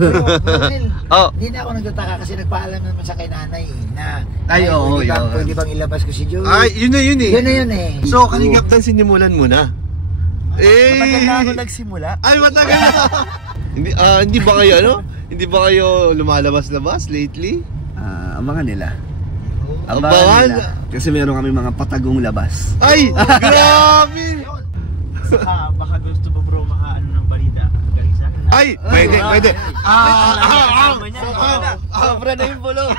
Hindi na ako nagtataka kasi nagpaalam naman sa kay nanay na pwede bang ilabas ko si Joey? Ay, yun na yun eh. Yun na yun eh. So, Kalingap Dan, sinimulan mo na. Matagal na ako nagsimula. Ay, matagal na. Hindi ba kayo ano? Hindi ba kayo lumalabas-labas lately? Abangan nila. Abangan? Kasi meron kami mga patagong labas. Ay, grabe! Baka gusto mo bro makaano ng balita. Galing sa akin. Ay, pwede. Sobra na yung bulong.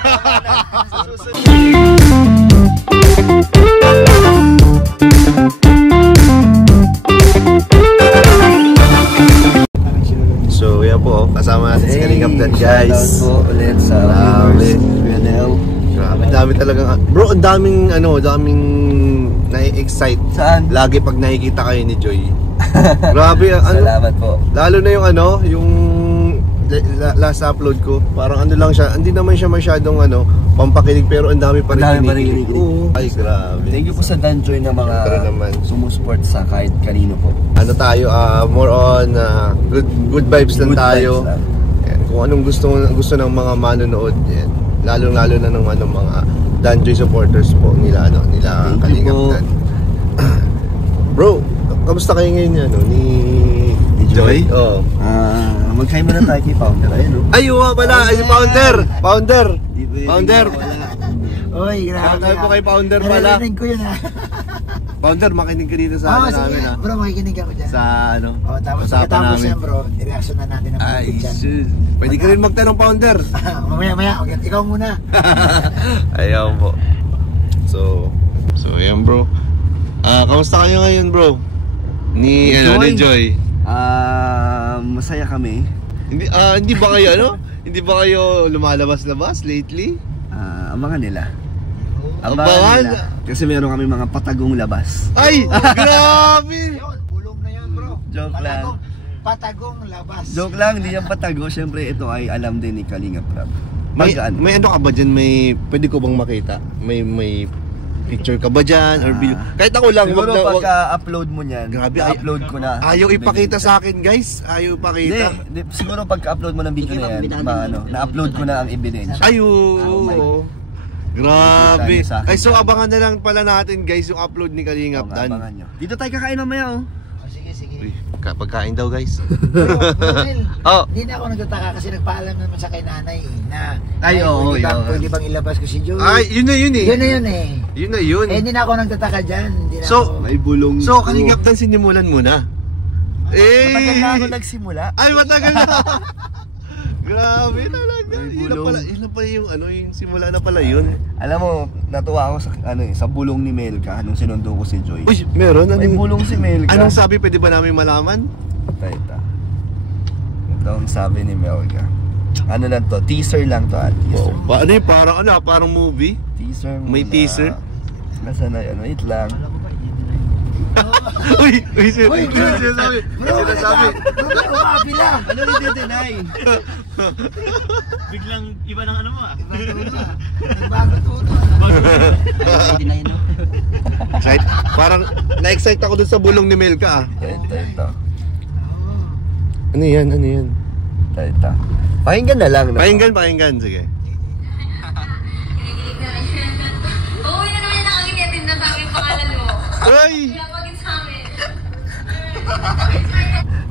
So, yan po, kasama natin si Kalingap Dan, guys. Shoutout po ulit sa viewers. Grabe, dami talagang, bro, ang daming nai-excite. Saan? Lagi pag nakikita kayo ni Joy. Grabe, Salamat po. lalo na yung last upload ko, parang lang siya, hindi naman siya masyadong pampakilig, pero ang dami pa rin kinikilig. Ay, grabe. Thank you po sa Danjoy na mga sumusupport sa kahit kanino po. Tayo, more on good vibes lang tayo. Yan, kung anong gusto ng mga manonood, yan. Lalo-lalo na ng mga Danjoy supporters po nila Kalingap Dan. Bro, kamusta kayo ngayon ni Joy? Oo. Mag-hi muna tayo kay Founder. Ayun, Ay, pala, si Founder. Oy, grabe. Tayo po kay Founder pala. Narinig ko yun Founder, makinig ka dito sa namin bro, makikinig ako dyan. Sa tapos usapan pagkatapos namin. yan bro, i-reaction na natin ang Ay, dyan. pwede ka rin magtanong, Founder. Mamaya, okay, ikaw muna. Ayaw po. So yan bro. Kamusta kayo ngayon bro? Ni Joy? Masaya kami. Hindi ba kayo Hindi ba kayo lumalabas-labas lately? Abangan nila. Abangan? Kasi meron kami mga patagong labas. Ay, grabe! Bulong na yun bro. Joke lang. Patagong labas. Joke lang, hindi yan patago. Siyempre ito ay alam din ni Kalingap Rab. May ka ba dyan? Pwede ko bang makita? May picture ka ba dyan? Or video? Kahit ako lang. Siguro pagka-upload mo niyan, grabe, upload ko na. Ayaw ipakita sa akin guys. Ayaw ipakita. Hindi, siguro pagka-upload mo ng video na yan, na-upload ko na ang evidence. Ayaw. Grabe. Ay, so abangan na lang pala natin guys yung upload ni Kalingap Dan. Abangan nyo. Dito tayo kakain mamaya Sige. Uy, pagkain daw guys. Hindi na ako nagtataka kasi nagpaalam naman sa kay nanay na pwede bang ilabas ko si Joey? Ay, yun na yun eh. Yun na yun eh. Yun na yun. Hindi na ako nagtataka dyan. may bulong. So, Kalingap Dan, sinimulan mo na. Matagal na ako nagsimula. Ay, matagal na. Grabe talaga. Yun na pala yung simula na pala yun. Alam mo, natuwa ako sa bulong ni Melka nung sinundo ko si Joy. Uy, meron? May bulong si Melka. Anong sabi? Pwede ba namin malaman? Ito ang sabi ni Melka. Ano lang to? Teaser lang to. Teaser. Ano yun? Parang movie? Teaser muna. May teaser? Nasaan na yun? Wait lang. Sinasabi. Umapila. Ano rin deny? Biglang iba ng ano mo Nagbago tuto. Parang na-excite ako dun sa bulong ni Melka Ito. Ano yan? Ito. Pakinggan na lang. Pakinggan. Sige. Oo, yun naman yung nakakititin na sabi yung pangalan mo. Ay! Kaya pagin sa amin.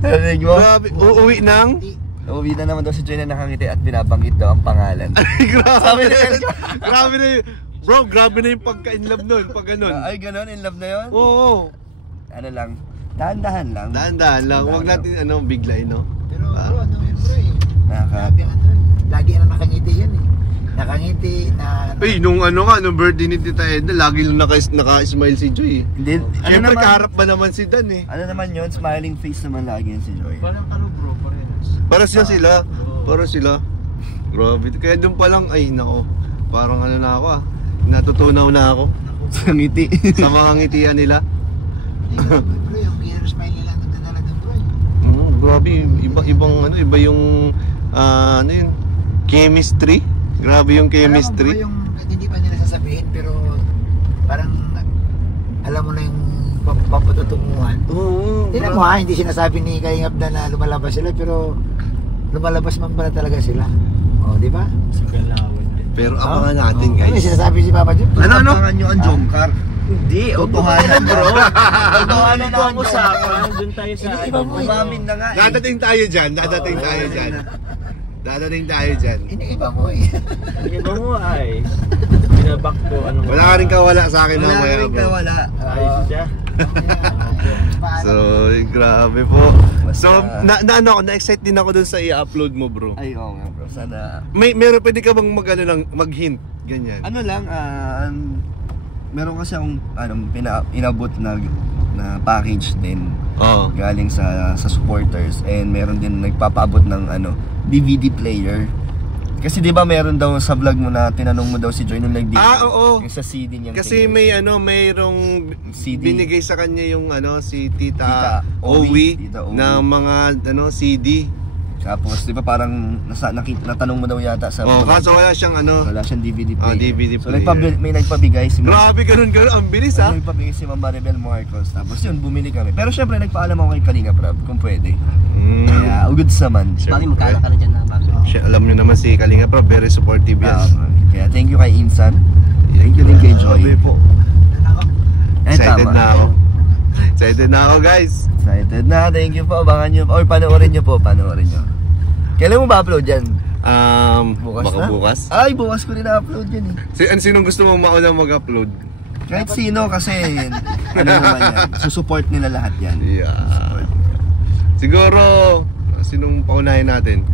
Narinig mo? Grabe. Uuwi ng? Uuwi na naman daw si Joy na nakangiti at binabanggit daw ang pangalan. Grabe na yun. Grabe na yun. Bro, grabe na yung pagka-inlove nun. Pag ganun. Ay, ganon? In love na yun? Oo. Ano lang? Dahan-dahan lang. Dahan-dahan lang. Huwag natin biglayin, no? Pero bro, ano yun bro eh. Grabe Lagi na nakangiti yan eh. Nakangiti na... Ay, nung birthday ni Tita Edna, lagi lang naka-smile si Joy. Hindi. Siyempre, kaharap ba naman si Dan eh. Ano naman yun? Smiling face naman lagi yun si Joy. Parang bro, parehas. Para sila. Grabe. Kaya doon pa lang, ay nako. Parang na ako natutunaw na ako. Sa ngiti. Sa mga ngitian nila. Bro, yung clear smile nila nagdadalagan bro eh. Grabe, iba yung chemistry. Grabe yung chemistry. Alam mo bro, hindi pa nila sasabihin pero parang alam mo na yung papatutunguhan. Oo. Tingnan mo hindi sinasabi ni Kalingap na lumalabas sila pero lumalabas man pala talaga sila. O, di ba? Galawan din. Pero abangan natin, Ano guys. sinasabi si Papa Jun? Ano? Abangan nyo ang Jomcar. Hindi, Totohanan, bro. Totohanan ko ang usapan. Doon tayo sa Iba mo, Umamin na nga eh. Dadating tayo dyan. Dadating tayo dyan. Dadating tayo dyan. Iniiba mo eh. Iba mo ay. Binabak ko. Anong Wala ka rin kawala sa akin Wala mamaya, rin bro. ka, wala. Ayos siya. So, grabe po. So, na-excite din ako dun sa i-upload mo, bro. Ay, oo nga bro. Sana. Meron pwede ka bang mag-hint? Ganyan. Ano lang, meron kasi akong inabot na package din Oo. galing sa supporters, and meron din nagpapaabot ng DVD player. Kasi 'di ba meron daw sa vlog mo na tinanong mo daw si Joy nung nag-DVD. Oo. Yung sa CD niya. Kasi mayroong CD. binigay sa kanya yung si Tita Tita Owi. Owi Tita Owi. na mga CD. Tapos 'di ba parang natanong mo daw yata sa Oh, vlog. kaso wala siyang Wala siyang DVD player. DVD So player. may nagpabigay si Grabe, ganun, ang bilis ha. Nagpabigay si Ma'am Maribel Marcos. Tapos yun, bumili kami. Pero syempre nagpaalam ako kay Kalinga Prab kung pwede. Kaya goods naman. Siyempre. Magkano ka na dyan na bago? Alam nyo naman si Kalinga Prab, very supportive yan. Kaya thank you kay Insan. Thank you din kay Joy. Grabe po. Excited tama. na ako. Excited na ako, guys. Excited na. Thank you po. Abangan nyo. Or panoorin nyo po. Panoorin nyo. Kailan mo ba upload yan? Baka na? bukas. Ay, bukas ko rin na-upload yan Sinong gusto mong mauna mag-upload? Kahit sino kasi naman yan. Susupport nila lahat yan. Yeah. Siguro, sinong paunahin natin?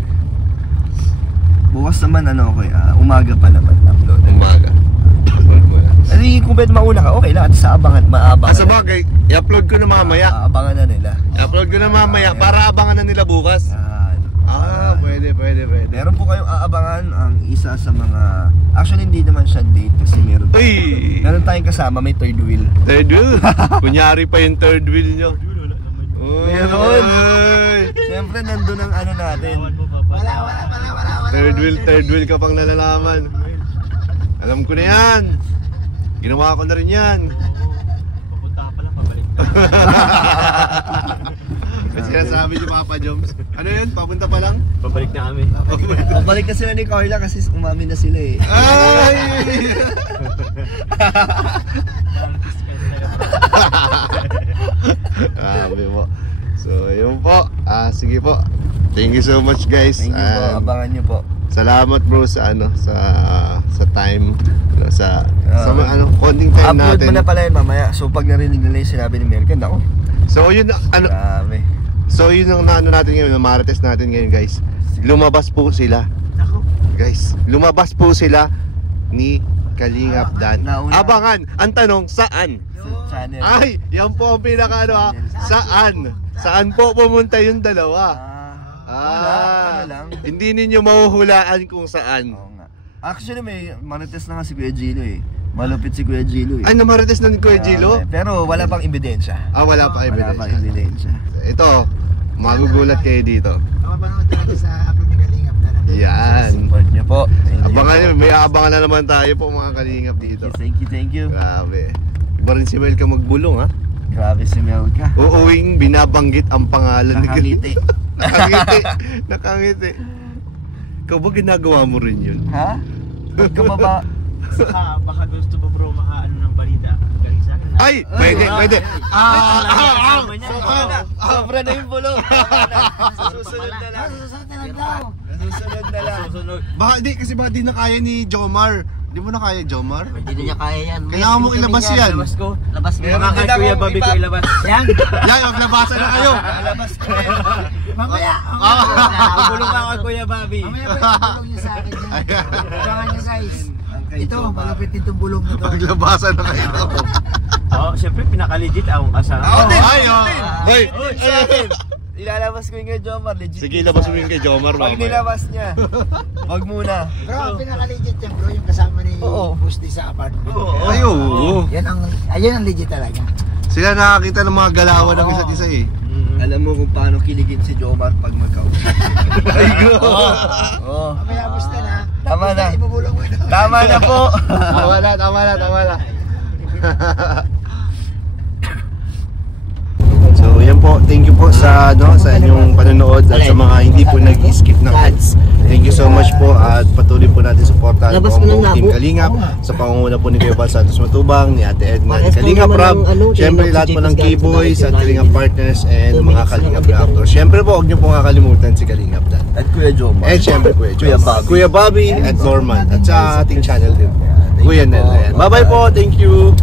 Bukas naman umaga pa naman upload. Umaga. Kung pwede mauna ka, okay lang. At sa maabangan. Sa bagay, i-upload ko na mamaya. Abangan na nila. I-upload ko na mamaya para abangan na nila bukas. Pwede. Meron po kayong aabangan ang isa sa mga... Actually, hindi naman siya date kasi meron tayong kasama, may third wheel. Third wheel? Kunyari pa yung third wheel nyo. Meron. Siyempre, nandun ang natin. Wala. Third wheel ka pang nalalaman. Alam ko na yan. Ginawa ko na rin yan. Papunta ka pala, pabalik. Kasi sinasabi ni Papa Joms. Ano yun? Papunta pa lang? Pabalik na kami. Pabalik na sila ni Carla kasi umamin na sila eh. Ay! Grabe po. So, yun po. Sige po. Thank you so much, guys. Thank you po. Abangan nyo po. Salamat bro sa sa time, sa konting time Upload natin. mo na pala yun mamaya. So pag narinig nila yung sinabi ni Melken, ako. So yun Grabe. So yun ang natin ngayon, marites natin ngayon, guys. Lumabas po sila. Guys, lumabas po sila ni Kalingap Dan. Abangan. Ang tanong, saan? Sa channel. Ay, yan po ang pinaka saan? Saan po pumunta yung dalawa? Wala, lang. Hindi ninyo mahuhulaan kung saan. Oo nga. Actually may marites na nga si Kuya Gilo eh. Malupit si Kuya Gilo eh. Ay, namarites na ni Kuya Gilo? Pero wala pang ebidensya. Wala pa Wala pang ebidensya. Ito, magugulat kayo dito. Mapapanood natin sa upload ni Kalingap na lang. Yan. Support niyo po. Thank you Abangan po. nyo, may abangan na naman tayo po mga Kalingap dito. Thank you. Grabe. Iba rin si Melka magbulong ha. Grabe si Melka. Uuwing binabanggit ang pangalan ni Nakangiti. Nakangiti. Ikaw ba ginagawa mo rin yun? Ha? Huwag ka ba? Baka gusto mo bro makaano ng balita. Galing sa akin. Ay! Pwede! Sobra na yung bulong. Susunod na lang. Susunod na lang. Baka di na kaya ni Jomar. Di mo na kaya, Jomar? Hindi na niya kaya yan. Kailangan mo ilabas yan. Labas ko. Labas mo. Meron Mga din kay Kuya akong Bobby iba. ko ilabas. Yan. Yan, maglabasan na kayo! Alabas ko rin. Mamaya. Bubulong ka kay Kuya Bobby. Mamaya pa yung niyo sa akin yan. Abangan nyo guys. Ito, malapit itong bulong na to. Maglabasan na kayo. Siyempre pinakaligit akong kasama. Boy! Ilalabas ko yung kay Jomar. Legit. Sige, labas mo yung kay Jomar Pag mamaya. nilabas niya. Wag muna. Bro, ang pinaka-legit yan bro, yung kasama ni Oo. Busti sa apartment. Ay, oo. Ayun ang legit talaga. Sila nakakita ng mga galawan ng isa't isa eh. Alam mo kung paano kiligin si Jomar pag magkausap. Ay, go! Oo. Mamaya Busti na. Tama na. Ibubulong mo na. Tama na po. Tama na. So yan po, thank you po sa inyong panonood at sa mga hindi po nag-skip ng ads. Thank you so much po at patuloy po natin suportahan po ang buong Team Kalingap sa pangunguna po ni Kuya Val Santos Matubang, ni Ate Edna, ni Kalingap Rob, syempre lahat po ng K-Boys at Kalingap Partners and mga Kalingap Raptors. Syempre po, huwag niyo po kakalimutan si Kalingap Dan. At Kuya Jomar. And syempre Kuya Bobby at Norman at sa ating channel din. Kuya Nel. Bye bye po, thank you.